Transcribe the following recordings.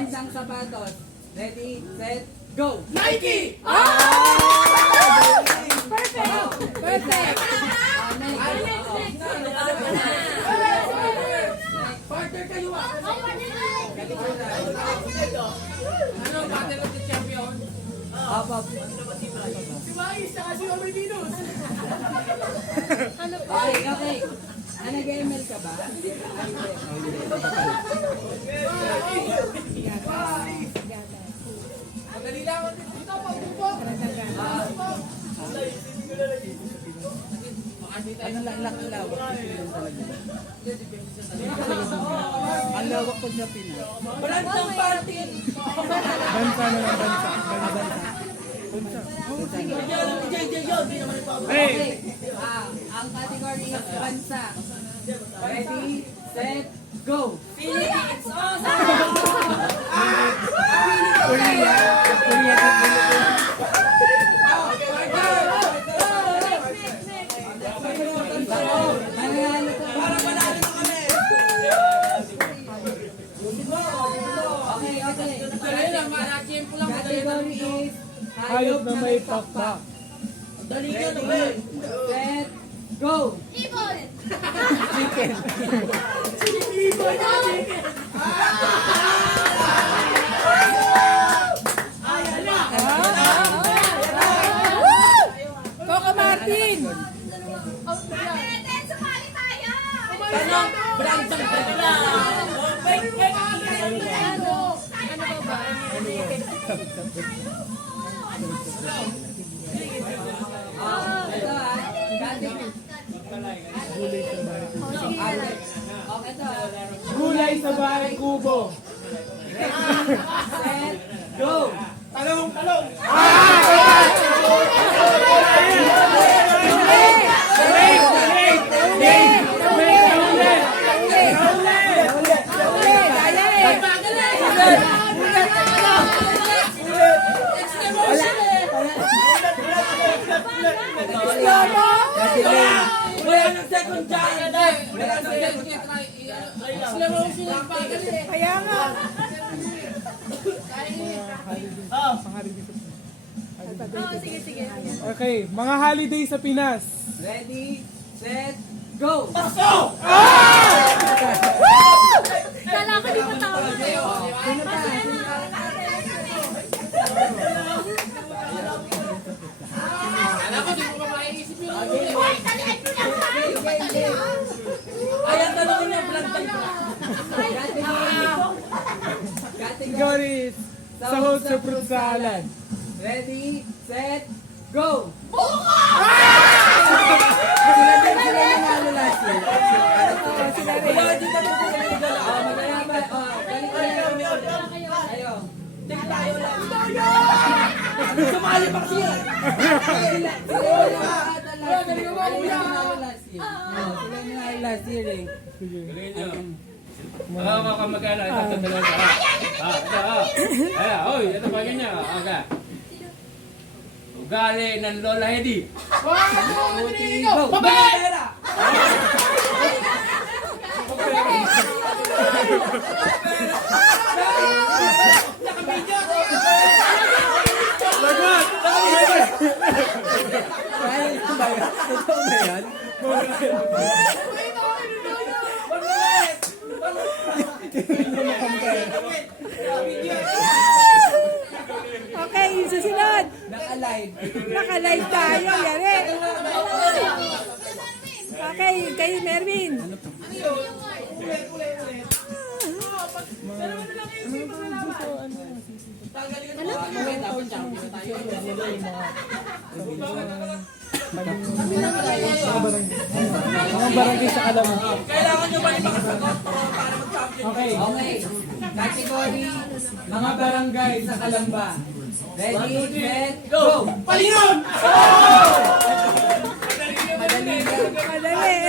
Brandang sapatos. Ready, set, go! Nike! Perfect! Perfect! Partner kayo ah! Ano, Battle of the Champion? Up. Si Mais, saka si Omar Venus! Okay. Nag-ML ka ba? Madali lang ako dito, pag-upo! Ano lang ang lawak ko sa Pinas. Brandang party! Bansa na lang, bansa. Okay. Ang category is bansa. Ready, set, go! Philippines! Para panalo na kami! Okay. Dali lang, malachimpo lang. Category is Hayop na may pakpak. Dali ka Ready, naman! set, go! Chicken. Coco Martin! Brandang pagla! Gulay sa bahay kubo. Set, go! Talong! Wala nang second chance! Wala nang second chance! Slow motion lang pa! Kaya nga! Okay, mga holiday sa Pinas. Ready, set, go! Kala ko di pa tawag sa'yo. Sino pa? Alam ko, di mo pa maiisip yun. Hoy, talian ko lang ha! Ay, ang tanongin niya, brandang Category is sahod sa fruit salad. Ready, set, go! Wala dito na po kami nagala. Ayo. Take tayo lang. Sumali pa siya. Last year eh. Mga kamag-anak, ito dalawa ka. Oy, ito pa ganyan. Okay. Ugali ng Lola Hedy. Go! Pabera! Totoo ba yan? Okay, yung susunod. Naka-live. Naka-live tayo, yari. Okay, kayo, Mervin. Mga barangay sa Kalaman. Kailangan nyo ba ipakasagot para mag-champion? Okay. Okay. Category, mga barangay sa Kalamba. Ready, set, go! Palinon! Madali yan. Madali.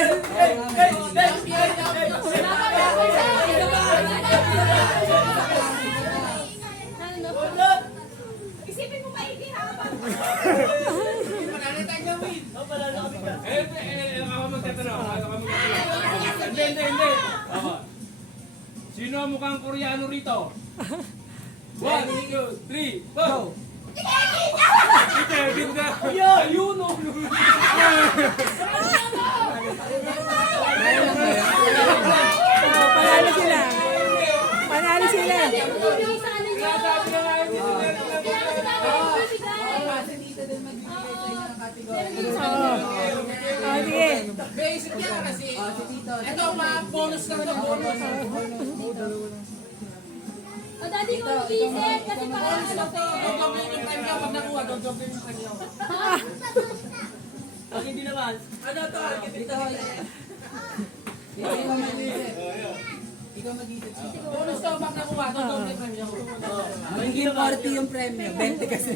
Isipin mo maigi ha. Ako magtatanong. Hindi. Sino ang mukhang Koreano rito? 1, 2, 3, go! Panalo sila. Panalo sila. Kasi dito din magbibigay sa inyo ng category. Oo. Oh, sige. Basic yan kasi. Si Tito. Ito, bonus lang to, bonus. O, dati ko mag-iisip kasi parang Bonus lang to. Dodoble yung time ka pag nakuha, dodoble yung kanya. Pag hindi naman, ano to? Dito. Ikaw mag-isip. Ikaw mag-isip. Bonus to pag nakuha, dodoble yung kanya. Magiging 40 yung premyo. 20 kasi.